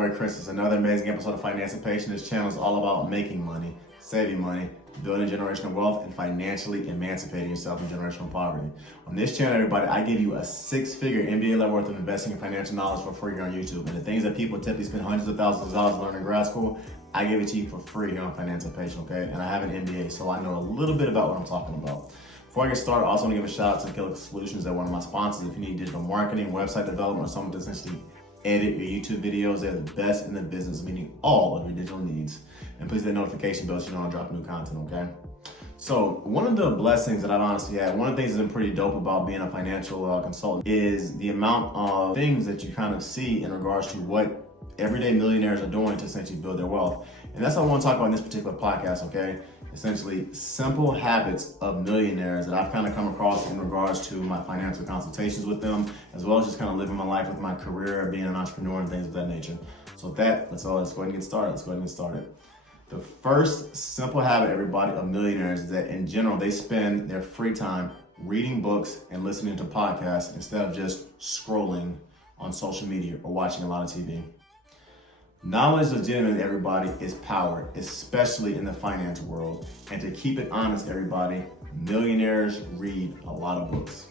boy Chris. It's another amazing episode of Financipation. This channel is all about making money, saving money, building generational wealth, and financially emancipating yourself from generational poverty. On this channel, everybody, I give you a six-figure MBA level worth of investing in financial knowledge for free here on YouTube. And the things that people typically spend hundreds of thousands of dollars learning in grad school, I give it to you for free here on Financipation, okay? And I have an MBA, so I know a little bit about what I'm talking about. Before I get started, I also want to give a shout out to Killer Solutions. They're one of my sponsors. If you need digital marketing, website development, or someone to essentially edit your YouTube videos, they're the best in the business, meeting all of your digital needs. And please hit the notification bell so you know when I drop new content, okay? So one of the blessings that I've honestly had, one of the things that's been pretty dope about being a financial consultant is the amount of things that you kind of see in regards to what everyday millionaires are doing to essentially build their wealth. And that's what I want to talk about in this particular podcast, okay? Essentially, simple habits of millionaires that I've kind of come across in regards to my financial consultations with them, as well as just kind of living my life with my career, being an entrepreneur and things of that nature. So with that, let's go ahead and get started. The first simple habit, everybody, of millionaires is that in general, they spend their free time reading books and listening to podcasts instead of just scrolling on social media or watching a lot of TV. Knowledge, legitimately, everybody, is power, especially in the finance world. And to keep it honest, everybody, millionaires read a lot of books.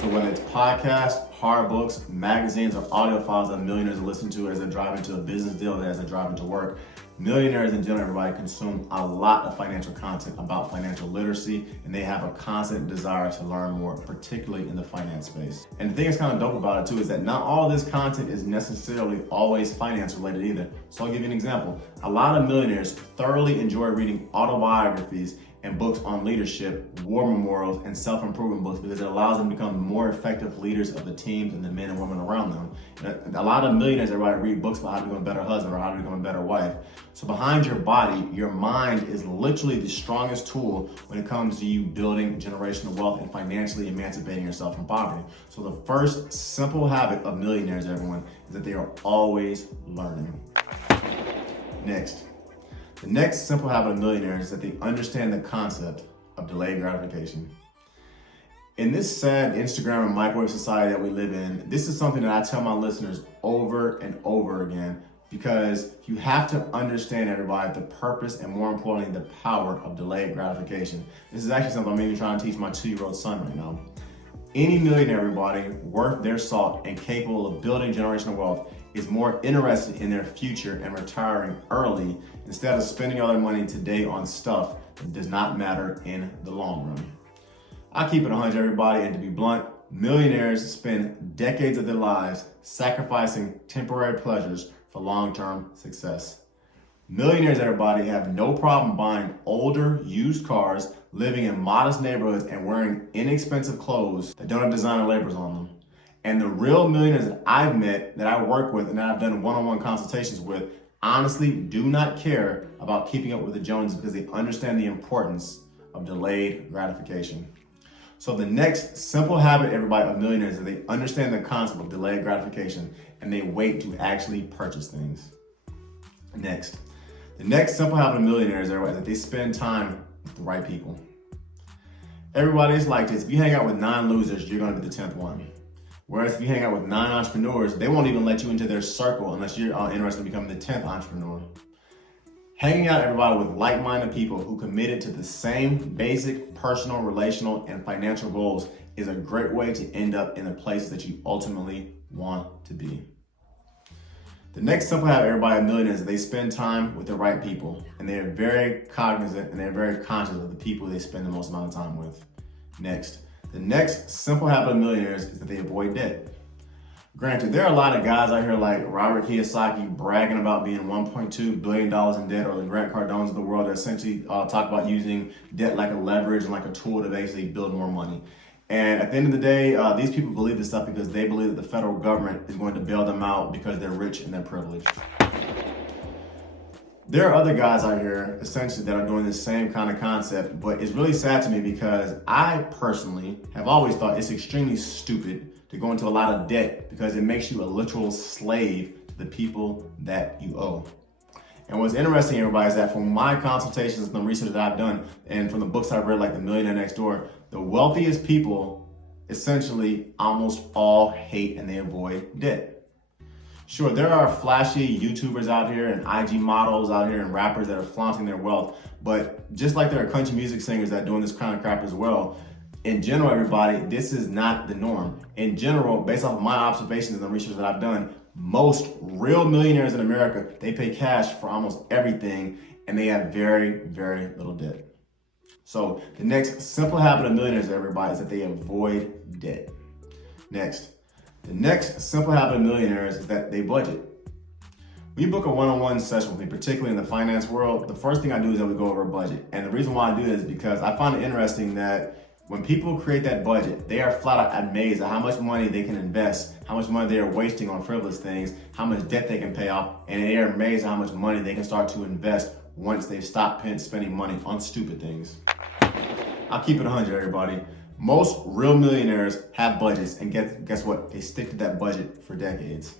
So whether it's podcasts, hard books, magazines, or audio files that millionaires are listening to as they drive into a business deal, as they drive into work, millionaires in general, everybody, consume a lot of financial content about financial literacy, and they have a constant desire to learn more, particularly in the finance space. And the thing that's kind of dope about it too is that not all this content is necessarily always finance related either. So I'll give you an example. A lot of millionaires thoroughly enjoy reading autobiographies and books on leadership, war memorials, and self-improvement books because it allows them to become more effective leaders of the teams and the men and women around them. And a lot of millionaires, everybody, read books about how to become a better husband or how to become a better wife. So behind your body, your mind is literally the strongest tool when it comes to you building generational wealth and financially emancipating yourself from poverty. So the first simple habit of millionaires, everyone, is that they are always learning. The next simple habit of millionaires is that they understand the concept of delayed gratification. In this sad Instagram and microwave society that we live in, this is something that I tell my listeners over and over again because you have to understand, everybody, the purpose and, more importantly, the power of delayed gratification. This is actually something I'm even trying to teach my 2-year-old son right now. Any millionaire, everybody, worth their salt and capable of building generational wealth is more interested in their future and retiring early instead of spending all their money today on stuff that does not matter in the long run. I keep it 100, everybody, and to be blunt, millionaires spend decades of their lives sacrificing temporary pleasures for long-term success. Millionaires, everybody, have no problem buying older, used cars, living in modest neighborhoods, and wearing inexpensive clothes that don't have designer labels on them. And the real millionaires that I've met, that I work with, and that I've done one-on-one consultations with, honestly do not care about keeping up with the Joneses because they understand the importance of delayed gratification. So the next simple habit, everybody, of millionaires is they understand the concept of delayed gratification and they wait to actually purchase things. The next simple habit of millionaires, everybody, is that they spend time with the right people. Everybody is like this. If you hang out with 9 losers, you're going to be the 10th one. Whereas if you hang out with 9 entrepreneurs, they won't even let you into their circle unless you're interested in becoming the 10th entrepreneur. Hanging out, everybody, with like-minded people who committed to the same basic personal, relational, and financial goals is a great way to end up in the places that you ultimately want to be. The next simple habit, everybody, of millionaires, is they spend time with the right people, and they are very cognizant and they're very conscious of the people they spend the most amount of time with. The next simple habit of millionaires is that they avoid debt. Granted, there are a lot of guys out here like Robert Kiyosaki bragging about being $1.2 billion in debt, or the Grant Cardones of the world that essentially talk about using debt like a leverage and like a tool to basically build more money. And at the end of the day, these people believe this stuff because they believe that the federal government is going to bail them out because they're rich and they're privileged. There are other guys out here, essentially, that are doing the same kind of concept, but it's really sad to me because I personally have always thought it's extremely stupid to go into a lot of debt because it makes you a literal slave to the people that you owe. And what's interesting, everybody, is that from my consultations and the research that I've done, and from the books I've read, like The Millionaire Next Door, the wealthiest people essentially almost all hate and they avoid debt. Sure, there are flashy YouTubers out here and IG models out here and rappers that are flaunting their wealth, but just like there are country music singers that are doing this kind of crap as well, in general, everybody, this is not the norm. In general, based off of my observations and the research that I've done, most real millionaires in America, they pay cash for almost everything and they have very, very little debt. So the next simple habit of millionaires, everybody, is that they avoid debt. Next, the next simple habit of millionaires is that they budget. When you book a one-on-one session with me, particularly in the finance world, the first thing I do is that we go over a budget. And the reason why I do this is because I find it interesting that when people create that budget, they are flat out amazed at how much money they can invest, how much money they are wasting on frivolous things, how much debt they can pay off, and they are amazed at how much money they can start to invest once they stop spending money on stupid things. I'll keep it 100, everybody. Most real millionaires have budgets, and guess what? They stick to that budget for decades.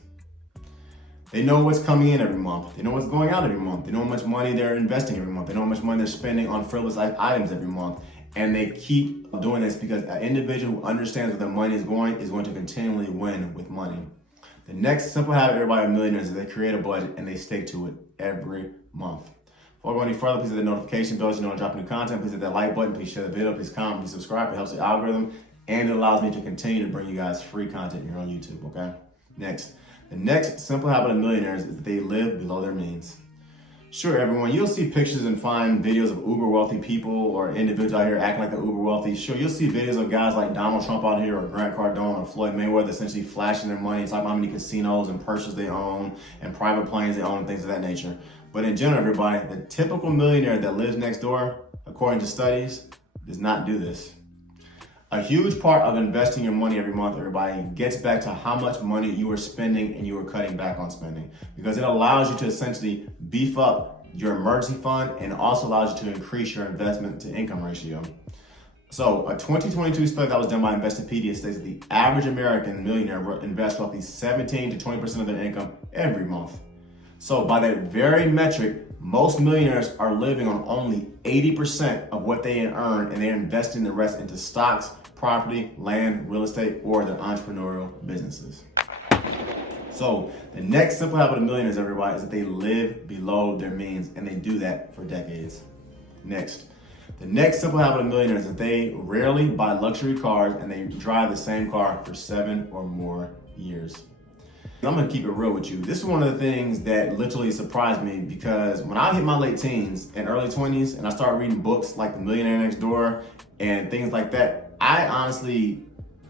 They know what's coming in every month. They know what's going out every month. They know how much money they're investing every month. They know how much money they're spending on frivolous items every month. And they keep doing this because an individual who understands where their money is going to continually win with money. The next simple habit, everybody, of millionaires, is they create a budget and they stick to it every month. Before I go any further, please hit the notification bell so you know when I drop new content. Please hit that like button. Please share the video. Please comment. Please subscribe. It helps the algorithm and it allows me to continue to bring you guys free content here on YouTube, okay? Next, the next simple habit of millionaires is that they live below their means. Sure, everyone, you'll see pictures and find videos of uber wealthy people or individuals out here acting like they're uber wealthy. Sure, you'll see videos of guys like Donald Trump out here or Grant Cardone or Floyd Mayweather essentially flashing their money, talking about how many casinos and purses they own and private planes they own and things of that nature. But in general, everybody, the typical millionaire that lives next door, according to studies, does not do this. A huge part of investing your money every month, everybody, gets back to how much money you are spending and you are cutting back on spending. Because it allows you to essentially beef up your emergency fund and also allows you to increase your investment to income ratio. So a 2022 study that was done by Investopedia states that the average American millionaire invests roughly 17 to 20% of their income every month. So by that very metric, most millionaires are living on only 80% of what they earn and they're investing the rest into stocks, property, land, real estate, or their entrepreneurial businesses. So the next simple habit of millionaires, everybody, is that they live below their means and they do that for decades. Next, the next simple habit of millionaires is that they rarely buy luxury cars and they drive the same car for 7 or more years. I'm gonna keep it real with you. This is one of the things that literally surprised me because when I hit my late teens and early 20s and I started reading books like The Millionaire Next Door and things like that,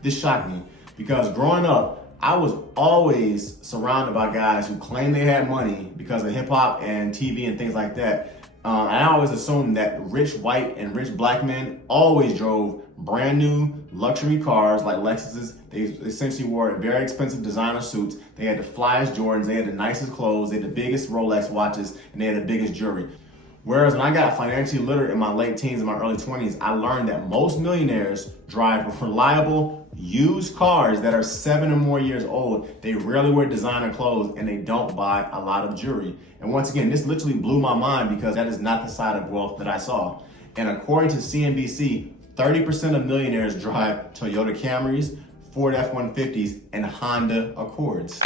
this shocked me because growing up, I was always surrounded by guys who claimed they had money because of hip hop and TV and things like that. And I always assumed that rich white and rich black men always drove brand new luxury cars like Lexuses. They essentially wore very expensive designer suits. They had the flyest Jordans. They had the nicest clothes. They had the biggest Rolex watches, and they had the biggest jewelry. Whereas when I got financially literate in my late teens and my early 20s, I learned that most millionaires drive reliable used cars that are 7 or more years old. They rarely wear designer clothes and they don't buy a lot of jewelry. And once again, this literally blew my mind because that is not the side of wealth that I saw. And according to CNBC, 30% of millionaires drive Toyota Camrys, Ford F-150s, and Honda Accords.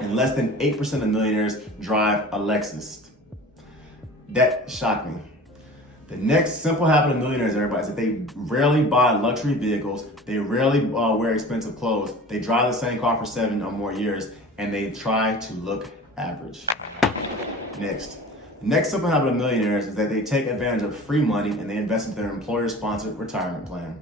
And less than 8% of millionaires drive a Lexus. That shocked me. The next simple habit of millionaires, everybody, is that they rarely buy luxury vehicles. They rarely wear expensive clothes. They drive the same car for 7 or more years, and they try to look average. Next. The next simple habit of millionaires is that they take advantage of free money and they invest in their employer-sponsored retirement plan.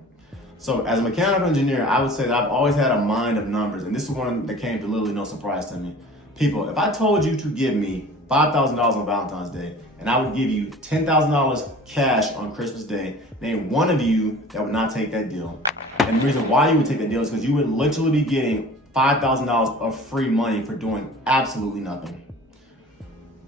So as a mechanical engineer, I would say that I've always had a mind of numbers, and this is one that came to literally no surprise to me. People, if I told you to give me $5,000 on Valentine's Day, and I would give you $10,000 cash on Christmas Day, name one of you that would not take that deal. And the reason why you would take that deal is because you would literally be getting $5,000 of free money for doing absolutely nothing.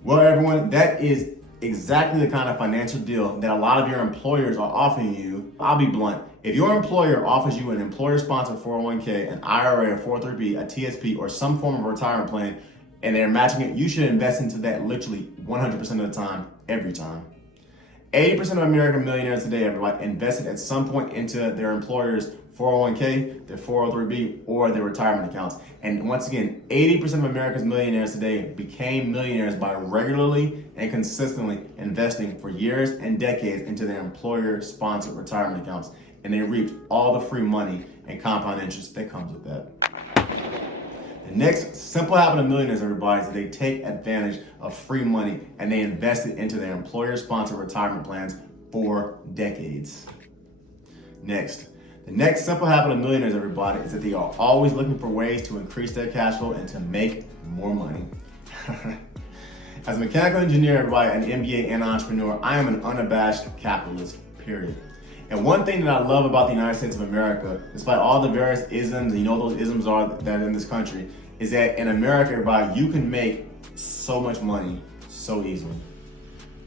Well, everyone, that is exactly the kind of financial deal that a lot of your employers are offering you. I'll be blunt. If your employer offers you an employer-sponsored 401k, an IRA, a 403b, a TSP, or some form of retirement plan, and they're matching it, you should invest into that literally 100% of the time, every time. 80% of American millionaires today, everybody, invested at some point into their employer's 401k, their 403b, or their retirement accounts. And once again, 80% of America's millionaires today became millionaires by regularly and consistently investing for years and decades into their employer-sponsored retirement accounts. And they reaped all the free money and compound interest that comes with that. The next simple habit of millionaires, everybody, is that they take advantage of free money and they invest it into their employer-sponsored retirement plans for decades. Next, the next simple habit of millionaires, everybody, is that they are always looking for ways to increase their cash flow and to make more money. As a mechanical engineer, everybody, an MBA and entrepreneur, I am an unabashed capitalist, period. And one thing that I love about the United States of America, despite all the various isms, and those isms are that are in this country, is that in America, everybody, you can make so much money so easily.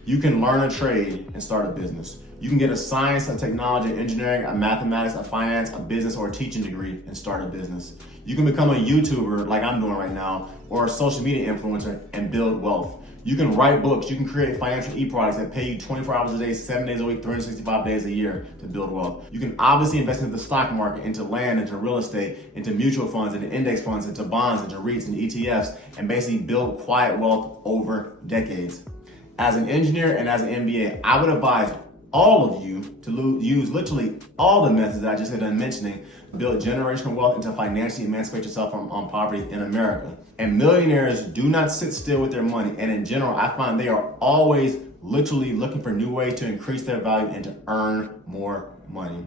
You can learn a trade and start a business. You can get a science, a technology, an engineering, a mathematics, a finance, a business, or a teaching degree and start a business. You can become a YouTuber like I'm doing right now, or a social media influencer and build wealth. You can write books, you can create financial e-products that pay you 24 hours a day, 7 days a week, 365 days a year to build wealth. You can obviously invest into the stock market, into land, into real estate, into mutual funds, into index funds, into bonds, into REITs and ETFs, and basically build quiet wealth over decades. As an engineer and as an MBA, I would advise all of you to use literally all the methods that I just got done mentioning to build generational wealth and to financially emancipate yourself from poverty in America. And millionaires do not sit still with their money. And in general, I find they are always literally looking for new ways to increase their value and to earn more money.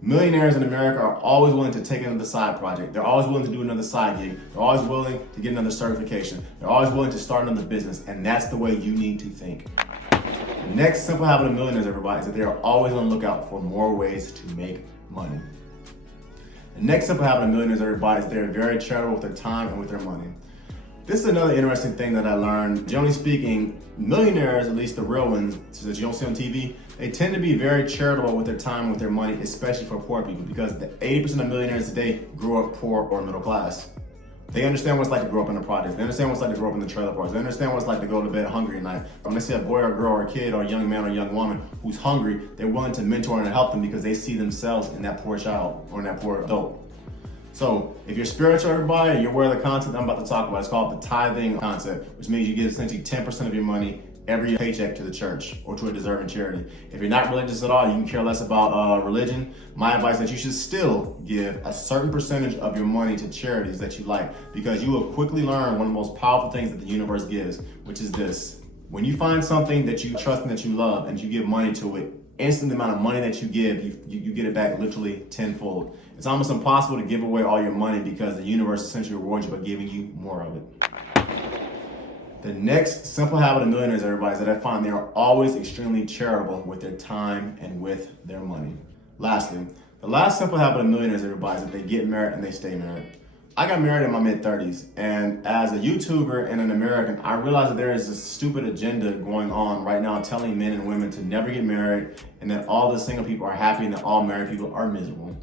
Millionaires in America are always willing to take another side project. They're always willing to do another side gig. They're always willing to get another certification. They're always willing to start another business. And that's the way you need to think. The next simple habit of millionaires, everybody, is that they are always on the lookout for more ways to make money. The next simple habit of millionaires, everybody, is they're very charitable with their time and with their money. This is another interesting thing that I learned. Generally speaking, millionaires, at least the real ones that you don't see on TV, they tend to be very charitable with their time, with their money, especially for poor people, because the 80% of millionaires today grew up poor or middle class. They understand what it's like to grow up in the projects. They understand what it's like to grow up in the trailer parks. They understand what it's like to go to bed hungry at night. When they see a boy or a girl or a kid or a young man or a young woman who's hungry, they're willing to mentor and help them because they see themselves in that poor child or in that poor adult. So if you're spiritual, everybody, and you're aware of the concept I'm about to talk about, it's called the tithing concept, which means you give essentially 10% of your money every paycheck to the church or to a deserving charity. If you're not religious at all, you can care less about religion, my advice is that you should still give a certain percentage of your money to charities that you like, because you will quickly learn one of the most powerful things that the universe gives, which is this. When you find something that you trust and that you love and you give money to it, instant amount of money that you give, you get it back literally tenfold. It's almost impossible to give away all your money because the universe essentially rewards you by giving you more of it. The next simple habit of millionaires, everybody, is that I find they are always extremely charitable with their time and with their money. Lastly, the last simple habit of millionaires, everybody, is that they get married and they stay married. I got married in my mid-30s, and as a YouTuber and an American, I realized that there is a stupid agenda going on right now telling men and women to never get married and that all the single people are happy and that all married people are miserable.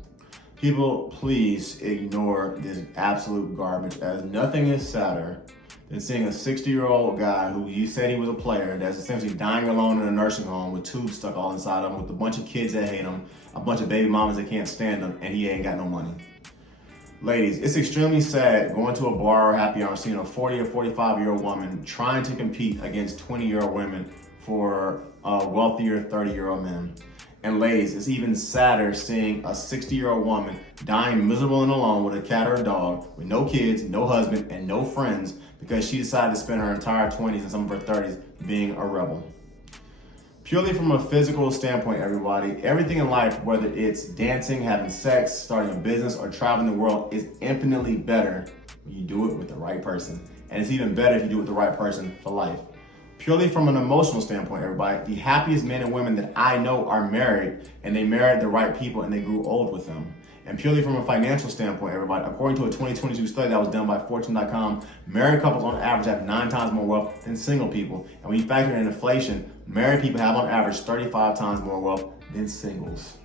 People, please ignore this absolute garbage, as nothing is sadder than seeing a 60-year-old guy who you said he was a player that's essentially dying alone in a nursing home with tubes stuck all inside of him, with a bunch of kids that hate him, a bunch of baby mamas that can't stand him, and he ain't got no money. Ladies, it's extremely sad going to a bar or happy hour seeing a 40 or 45-year-old woman trying to compete against 20-year-old women for wealthier 30-year-old men. And ladies, it's even sadder seeing a 60-year-old woman dying miserable and alone with a cat or a dog, with no kids, no husband, and no friends because she decided to spend her entire 20s and some of her 30s being a rebel. Purely from a physical standpoint, everybody, everything in life, whether it's dancing, having sex, starting a business, or traveling the world, is infinitely better when you do it with the right person. And it's even better if you do it with the right person for life. Purely from an emotional standpoint, everybody, the happiest men and women that I know are married, and they married the right people and they grew old with them. And purely from a financial standpoint, everybody, according to a 2022 study that was done by Fortune.com, married couples on average have 9 times more wealth than single people. And when you factor in inflation, married people have on average 35 times more wealth than singles.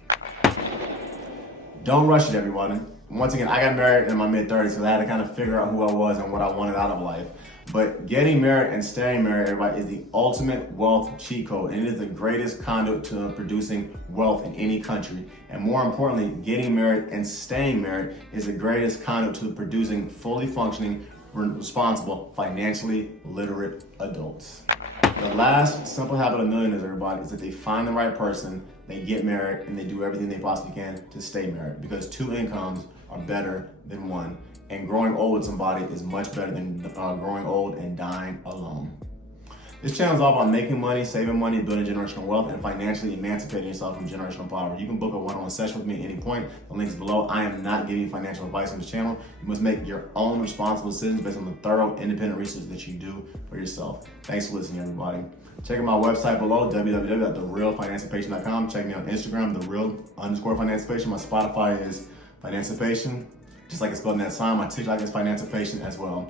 Don't rush it, everyone. Once again, I got married in my mid-30s, so I had to kind of figure out who I was and what I wanted out of life. But getting married and staying married, everybody, is the ultimate wealth cheat code, and it is the greatest conduit to producing wealth in any country. And more importantly, getting married and staying married is the greatest conduit to producing fully functioning, responsible, financially literate adults. The last simple habit of millionaires, everybody, is that they find the right person, they get married, and they do everything they possibly can to stay married, because 2 incomes are better than 1. And growing old with somebody is much better than growing old and dying alone. This channel is all about making money, saving money, building generational wealth, and financially emancipating yourself from generational poverty. You can book a one-on-one session with me at any point. The link is below. I am not giving you financial advice on this channel. You must make your own responsible decisions based on the thorough, independent research that you do for yourself. Thanks for listening, everybody. Check out my website below, www.therealfinancipation.com. Check me on Instagram, @thereal_financipation. My Spotify is Financipation, just like it's spelled in that sign. My TikTok is Financipation as well.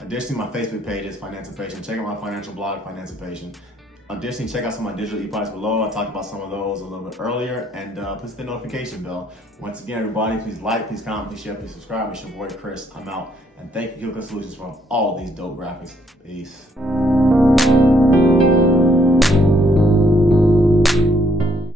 Additionally, my Facebook page is Financipation. Check out my financial blog, Financipation. Additionally, check out some of my digital e-products below. I talked about some of those a little bit earlier, and please hit the notification bell. Once again, everybody, please like, please comment, please share, please subscribe. It's your boy Chris. I'm out, and thank you, Gilka Solutions, for all these dope graphics. Peace.